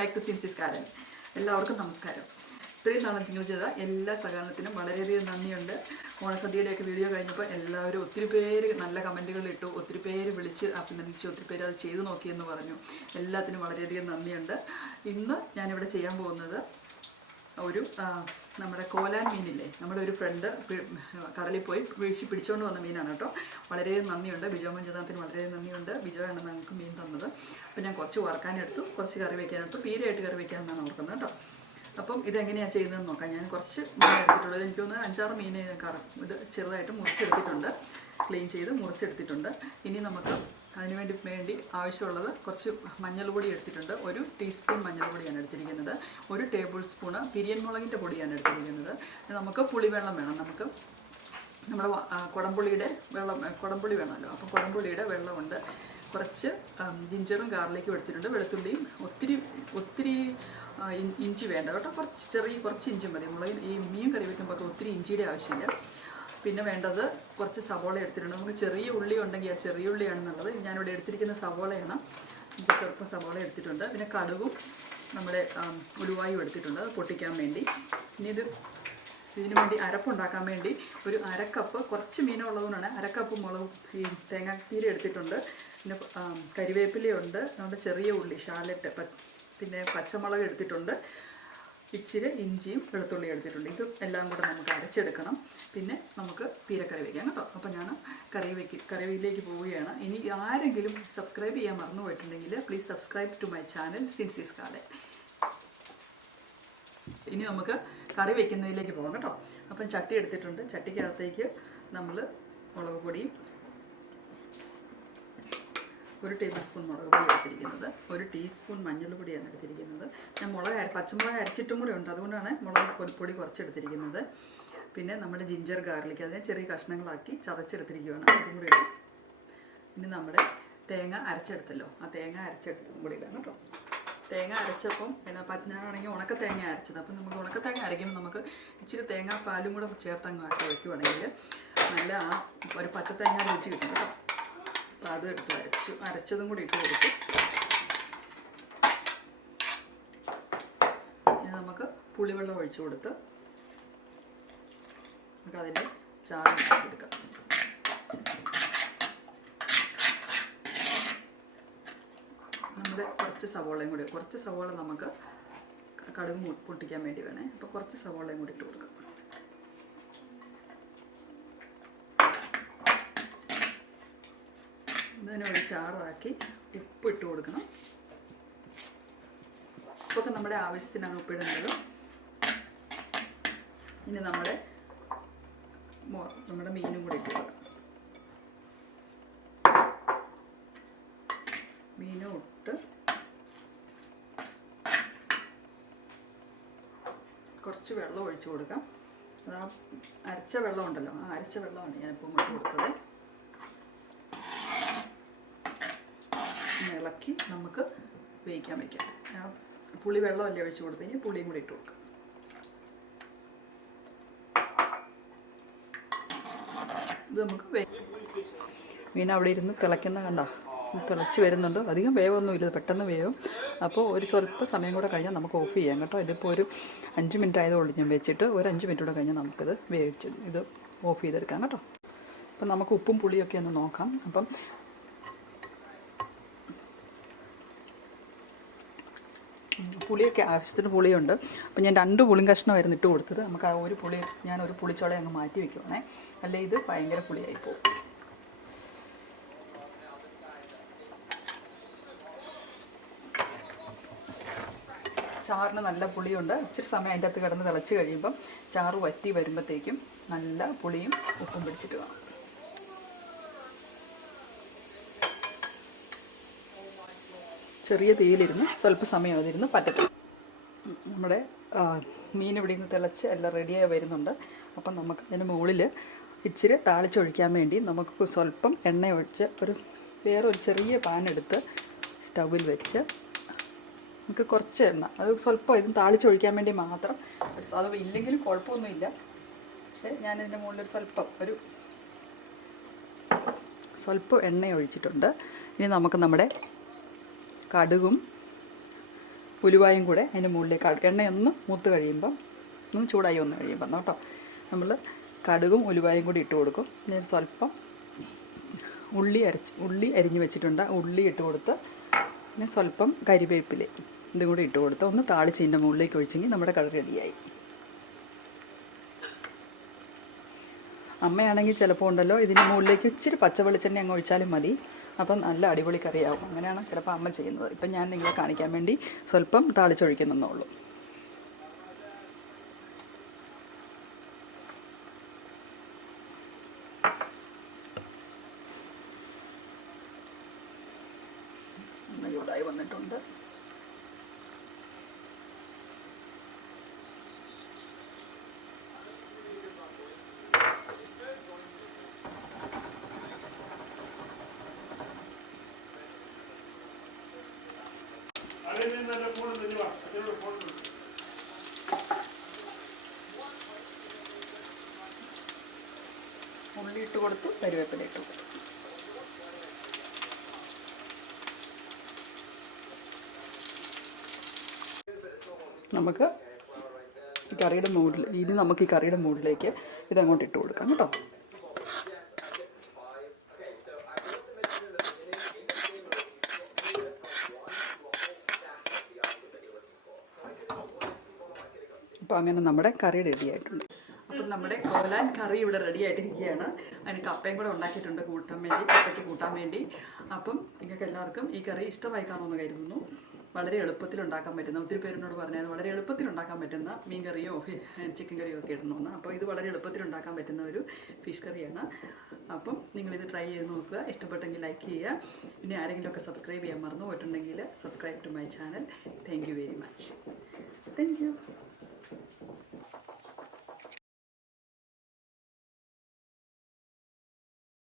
Back to Sincy garden. എല്ലാവർക്കും നമസ്കാരം. ഇത്രയും നാളെ നിങ്ങൾ ചെയ്ത എല്ലാ സഹകരണത്തിനും വളരെയധികം നന്ദിയുണ്ട്. ഓണസദ്യയുടെയൊക്കെ വീഡിയോ കഴിഞ്ഞപ്പോൾ എല്ലാവരും ഒത്തിരി പേര് നല്ല കമൻറ്റുകൾ ഇട്ടു, ഒത്തിരി പേര് വിളിച്ച് അഭിനന്ദിച്ചു, ഒത്തിരി പേര് അത് ചെയ്തു നോക്കിയെന്ന് പറഞ്ഞു. എല്ലാത്തിനും വളരെയധികം നന്ദിയുണ്ട്. ഇന്ന് ഞാനിവിടെ ചെയ്യാൻ പോകുന്നത് ഒരു നമ്മുടെ കോലാൻ മീനില്ലേ, നമ്മുടെ ഒരു ഫ്രണ്ട് കടലിൽ പോയി വീഴ്ച പിടിച്ചുകൊണ്ട് വന്ന മീനാണ് കേട്ടോ. വളരെ നന്ദിയുണ്ട്. ബിജോ മഞ്ചദാനത്തിന് വളരെ നന്ദിയുണ്ട്. ബിജോയാണ് നമുക്ക് മീൻ തന്നത്. അപ്പോൾ ഞാൻ കുറച്ച് വറുക്കാനെടുത്തു, കുറച്ച് കറി വയ്ക്കാനെടുത്തു. പീരയായിട്ട് കറി വയ്ക്കാമെന്നാണ് ഓർക്കുന്നത് കേട്ടോ. അപ്പം ഇതെങ്ങനെയാണ് ചെയ്യുന്നതെന്ന് നോക്കാം. ഞാൻ കുറച്ച് മീൻ എടുത്തിട്ടുള്ളത്, എനിക്ക് തോന്നുന്നു 5-6 മീനെ ഇത് ചെറുതായിട്ട് മുറിച്ചെടുത്തിട്ടുണ്ട്, ക്ലീൻ ചെയ്ത് മുറിച്ചെടുത്തിട്ടുണ്ട്. ഇനി നമുക്ക് അതിന് വേണ്ടി ആവശ്യമുള്ളത് കുറച്ച് മഞ്ഞൾപ്പൊടി എടുത്തിട്ടുണ്ട്. 1 ടീസ്പൂൺ മഞ്ഞൾപ്പൊടിയാണ് എടുത്തിരിക്കുന്നത്. 1 ടേബിൾ സ്പൂണ് പിരിയൻ മുളകിൻ്റെ പൊടിയാണ് എടുത്തിരിക്കുന്നത്. നമുക്ക് പുളിവെള്ളം വേണം. നമുക്ക് നമ്മുടെ കുടംപുളിയുടെ വെള്ളം, കുടംപുളി വേണമല്ലോ. അപ്പോൾ കുടംപുളിയുടെ വെള്ളമുണ്ട്. കുറച്ച് ജിഞ്ചറും ഗാർലിക്കും എടുത്തിട്ടുണ്ട്. വെളുത്തുള്ളിയും ഒത്തിരി ഇഞ്ചി വേണ്ട കേട്ടോ. കുറച്ച് ഇഞ്ചി മതി. മുളകിൽ ഈ മീൻ കറി വയ്ക്കുമ്പോൾ ഒത്തിരി ഇഞ്ചിയുടെ ആവശ്യമില്ല. പിന്നെ വേണ്ടത് കുറച്ച് സവോള എടുത്തിട്ടുണ്ട്. നമുക്ക് ചെറിയ ഉള്ളി ഉണ്ടെങ്കിൽ ആ ചെറിയ ഉള്ളിയാണ് നല്ലത്. ഞാനിവിടെ എടുത്തിരിക്കുന്ന സവോളയാണ്. എനിക്ക് ചെറുപ്പം സവോള എടുത്തിട്ടുണ്ട്. പിന്നെ കടുകും നമ്മുടെ ഉലുവായും എടുത്തിട്ടുണ്ട്, അത് പൊട്ടിക്കാൻ വേണ്ടി. ഇനി ഇതിനു വേണ്ടി അരപ്പുണ്ടാക്കാൻ വേണ്ടി ഒരു 1/2 കപ്പ്, കുറച്ച് മീനുള്ളതുകൊണ്ടാണ് 1/2 കപ്പ് മുളകും ഈ തേങ്ങാപ്പീര എടുത്തിട്ടുണ്ട്. പിന്നെ കരിവേപ്പിലയുണ്ട്, നമ്മുടെ ചെറിയ ഉള്ളി ഷാലറ്റ്, പിന്നെ പച്ചമുളക് എടുത്തിട്ടുണ്ട്, ഇച്ചിരി ഇഞ്ചിയും വെളുത്തുള്ളിയും എടുത്തിട്ടുണ്ട്. ഇത് എല്ലാം കൂടെ നമുക്ക് അരച്ചെടുക്കണം. പിന്നെ നമുക്ക് പീരക്കറി വയ്ക്കാം കേട്ടോ. അപ്പോൾ ഞാൻ കറിയിലേക്ക് പോവുകയാണ്. ഇനി ആരെങ്കിലും സബ്സ്ക്രൈബ് ചെയ്യാൻ മറന്നു പോയിട്ടുണ്ടെങ്കിൽ please subscribe to my channel Sincy's garden. ഇനി നമുക്ക് കറി വയ്ക്കുന്നതിലേക്ക് പോകാം കേട്ടോ. അപ്പം ചട്ടി എടുത്തിട്ടുണ്ട്. ചട്ടിക്കകത്തേക്ക് നമ്മൾ മുളക് പൊടിയും 1 ടേബിൾ സ്പൂൺ മുളക് പൊടി എടുത്തിരിക്കുന്നത്, 1 ടീസ്പൂൺ മഞ്ഞൾപ്പൊടിയാണ് എടുത്തിരിക്കുന്നത്. ഞാൻ പച്ചമുളക് അരച്ചിട്ടും കൂടെ ഉണ്ട്, അതുകൊണ്ടാണ് മുളക് പൊടി കുറച്ചെടുത്തിരിക്കുന്നത്. പിന്നെ നമ്മുടെ ജിഞ്ചർ ഗാർലിക്, അതിനെ ചെറിയ കഷ്ണങ്ങളാക്കി ചതച്ചെടുത്തിരിക്കുകയാണ്, അതും കൂടി ഇടും. ഇനി നമ്മുടെ തേങ്ങ അരച്ചെടുത്തല്ലോ, ആ തേങ്ങ അരച്ചെടുത്തതും കൂടി ഇടാം കേട്ടോ. തേങ്ങ അരച്ചപ്പം ഞാനാണെങ്കിൽ ഉണക്ക തേങ്ങ അരച്ചത്. അപ്പം നമുക്ക് ഉണക്ക തേങ്ങ അരയ്ക്കുമ്പോൾ നമുക്ക് ഇച്ചിരി തേങ്ങാപ്പാലും കൂടെ ചേർത്തങ്ങ് ആട്ടി വയ്ക്കുവാണെങ്കിൽ നല്ല ഒരു പച്ചത്തേങ്ങ രുചി കിട്ടും കേട്ടോ. അപ്പോൾ അത് എടുത്ത് അരച്ചതും കൂടി ഇട്ട് കൊടുക്കും. ഇനി നമുക്ക് പുളിവെള്ളം ഒഴിച്ചു കൊടുത്ത് നമുക്ക് അതിൻ്റെ ചാറ് എടുക്കാം. നമ്മുടെ കുറച്ച് സവോള നമുക്ക് കടുക് പൊട്ടിക്കാൻ വേണ്ടി വേണേ. അപ്പോൾ കുറച്ച് സവോളയും കൂടി ഇട്ട് കൊടുക്കാം. ഇതിനെ ഒരു ചാറാക്കി ഉപ്പ് ഇട്ട് കൊടുക്കണം. ഉപ്പൊക്കെ നമ്മുടെ ആവശ്യത്തിനാണ് ഉപ്പിടുന്നത്. ഇനി നമ്മുടെ മീനും കൂടി ഇട്ട് കൊടുക്കാം. മീനും ഇട്ട് കുറച്ച് വെള്ളം ഒഴിച്ചു കൊടുക്കാം. അത് ആ അരച്ച വെള്ളം ഉണ്ടല്ലോ, ആ അരച്ച വെള്ളമാണ് ഞാനിപ്പോൾ ഇട്ട് കൊടുത്തത്. ഇളക്കി നമുക്ക് വേവിക്കാൻ വയ്ക്കാം. പുളി വെള്ളമല്ലേ ഒഴിച്ച് കൊടുത്ത് കഴിഞ്ഞാൽ പുളിയും കൂടി ഇട്ട് കൊടുക്കാം. ഇത് നമുക്ക് മീൻ അവിടെ ഇരുന്ന് തിളയ്ക്കുന്ന കണ്ട, തിളച്ച് വരുന്നുണ്ട്. അധികം വേവൊന്നുമില്ല, പെട്ടെന്ന് വേവും. അപ്പോൾ ഒരു സ്വല്പ സമയം കൂടെ കഴിഞ്ഞാൽ നമുക്ക് ഓഫ് ചെയ്യാം കേട്ടോ. ഇതിപ്പോൾ ഒരു 5 മിനിറ്റ് ആയതുകൊണ്ട് ഞാൻ വെച്ചിട്ട് ഒരു 5 മിനിറ്റ് കൂടെ കഴിഞ്ഞാൽ നമുക്കിത് ഇത് ഓഫ് ചെയ്തെടുക്കാം കേട്ടോ. അപ്പം നമുക്ക് ഉപ്പും പുളിയൊക്കെ ഒന്ന് നോക്കാം. അപ്പം പുളിയൊക്കെ ആവശ്യത്തിന് പുളിയുണ്ട്. അപ്പം ഞാൻ 2 പുളി കഷ്ണമായിരുന്നു ഇട്ട് കൊടുത്തത്. നമുക്ക് ആ ഒരു പുളിച്ചോളെ അങ്ങ് മാറ്റി വയ്ക്കുവാണേ, അല്ലേ ഇത് ഭയങ്കര പുളിയായി പോകും. ചാറിന് നല്ല പുളിയുണ്ട്. ഇച്ചിരി സമയം അതിൻ്റെ അകത്ത് കിടന്ന് തിളച്ച് കഴിയുമ്പം ചാറ് വറ്റി വരുമ്പോഴത്തേക്കും നല്ല പുളിയും ഉപ്പും പിടിച്ചിട്ട് വേണം. ചെറിയ തീയിലിരുന്ന് സ്വല്പ സമയം അതിരുന്ന് പറ്റട്ടെ. നമ്മുടെ മീൻ ഇവിടെ നിന്ന് തിളച്ച് എല്ലാം റെഡിയായി വരുന്നുണ്ട്. അപ്പം നമുക്ക് അതിന് മുകളിൽ ഇച്ചിരി താളിച്ചൊഴിക്കാൻ വേണ്ടി നമുക്ക് സ്വല്പം എണ്ണ ഒഴിച്ച് വേറൊരു ചെറിയ പാൻ എടുത്ത് സ്റ്റൗവിൽ വെച്ച് നമുക്ക് കുറച്ച് എണ്ണ, അത് സ്വല്പം ഇതും താളിച്ചൊഴിക്കാൻ വേണ്ടി മാത്രം. അത് ഇല്ലെങ്കിലും കുഴപ്പമൊന്നുമില്ല. പക്ഷേ ഞാനിതിൻ്റെ മുകളിൽ സ്വല്പം എണ്ണ ഒഴിച്ചിട്ടുണ്ട്. ഇനി നമുക്ക് നമ്മുടെ കടുകും ഉലുവായും കൂടെ അതിൻ്റെ മുകളിലേക്ക് എണ്ണയൊന്ന് മൂത്ത് കഴിയുമ്പം ഒന്ന് ചൂടായി വന്ന് കഴിയുമ്പം കേട്ടോ നമ്മൾ കടുകും ഉലുവായും കൂടി ഇട്ട് കൊടുക്കും. ഞാൻ സ്വല്പം ഉള്ളി അരിഞ്ഞ് വെച്ചിട്ടുണ്ട്. ഉള്ളി ഇട്ട് കൊടുത്ത് പിന്നെ സ്വല്പം കരിവേപ്പില ഇതും കൂടി ഇട്ട് കൊടുത്ത് ഒന്ന് താളിച്ച് ഇതിൻ്റെ മുകളിലേക്ക് ഒഴിച്ചെങ്കിൽ നമ്മുടെ കറി റെഡിയായി. അമ്മയാണെങ്കിൽ ചിലപ്പോൾ ഉണ്ടല്ലോ ഇതിൻ്റെ മുകളിലേക്ക് ഇച്ചിരി പച്ച വെളിച്ചെണ്ണ അങ്ങ് ഒഴിച്ചാലും മതി. അപ്പം നല്ല അടിപൊളി കറിയാവും. അങ്ങനെയാണ് ചിലപ്പോൾ അമ്മ ചെയ്യുന്നത്. ഇപ്പം ഞാൻ നിങ്ങളെ കാണിക്കാൻ വേണ്ടി സ്വല്പം താളിച്ചൊഴിക്കുന്നുള്ളൂ. ചൂടായി വന്നിട്ടുണ്ട്. ഉള്ളി ഇട്ട് കൊടുത്തു, കരിവേപ്പില ഇട്ട് കൊടുത്തു. നമുക്ക് ഈ കറിയുടെ മൂഡിൽ നമുക്ക് ഈ കറിയുടെ മൂഡിലേക്ക് ഇതങ്ങോട്ട് ഇട്ട് കൊടുക്കാം കേട്ടോ. അപ്പോൾ അങ്ങനെ നമ്മുടെ കറി റെഡി ആയിട്ടുണ്ട്. അപ്പം നമ്മുടെ കോലാൻ കറി ഇവിടെ റെഡി ആയിട്ടിരിക്കുകയാണ്. അതിന് കപ്പയും കൂടെ ഉണ്ടാക്കിയിട്ടുണ്ട് കപ്പയ്ക്ക് കൂട്ടാൻ വേണ്ടി. അപ്പം നിങ്ങൾക്ക് എല്ലാവർക്കും ഈ കറി ഇഷ്ടമായി കാണുമെന്ന് കരുതുന്നു. വളരെ എളുപ്പത്തിൽ ഉണ്ടാക്കാൻ പറ്റുന്ന, ഒത്തിരി പേരെന്നോട് പറഞ്ഞത് വളരെ എളുപ്പത്തിൽ ഉണ്ടാക്കാൻ പറ്റുന്ന മീൻ കറിയോ ചിക്കൻ കറിയോ ഒക്കെ ഇടണമെന്ന്. അപ്പോൾ ഇത് വളരെ എളുപ്പത്തിൽ ഉണ്ടാക്കാൻ പറ്റുന്ന ഒരു ഫിഷ് കറിയാണ്. അപ്പം നിങ്ങളിത് ട്രൈ ചെയ്ത് നോക്കുക. ഇഷ്ടപ്പെട്ടെങ്കിൽ ലൈക്ക് ചെയ്യുക. പിന്നെ ആരെങ്കിലുമൊക്കെ സബ്സ്ക്രൈബ് ചെയ്യാൻ മറന്നു പോയിട്ടുണ്ടെങ്കിൽ subscribe to my channel. Thank you very much. Thank U.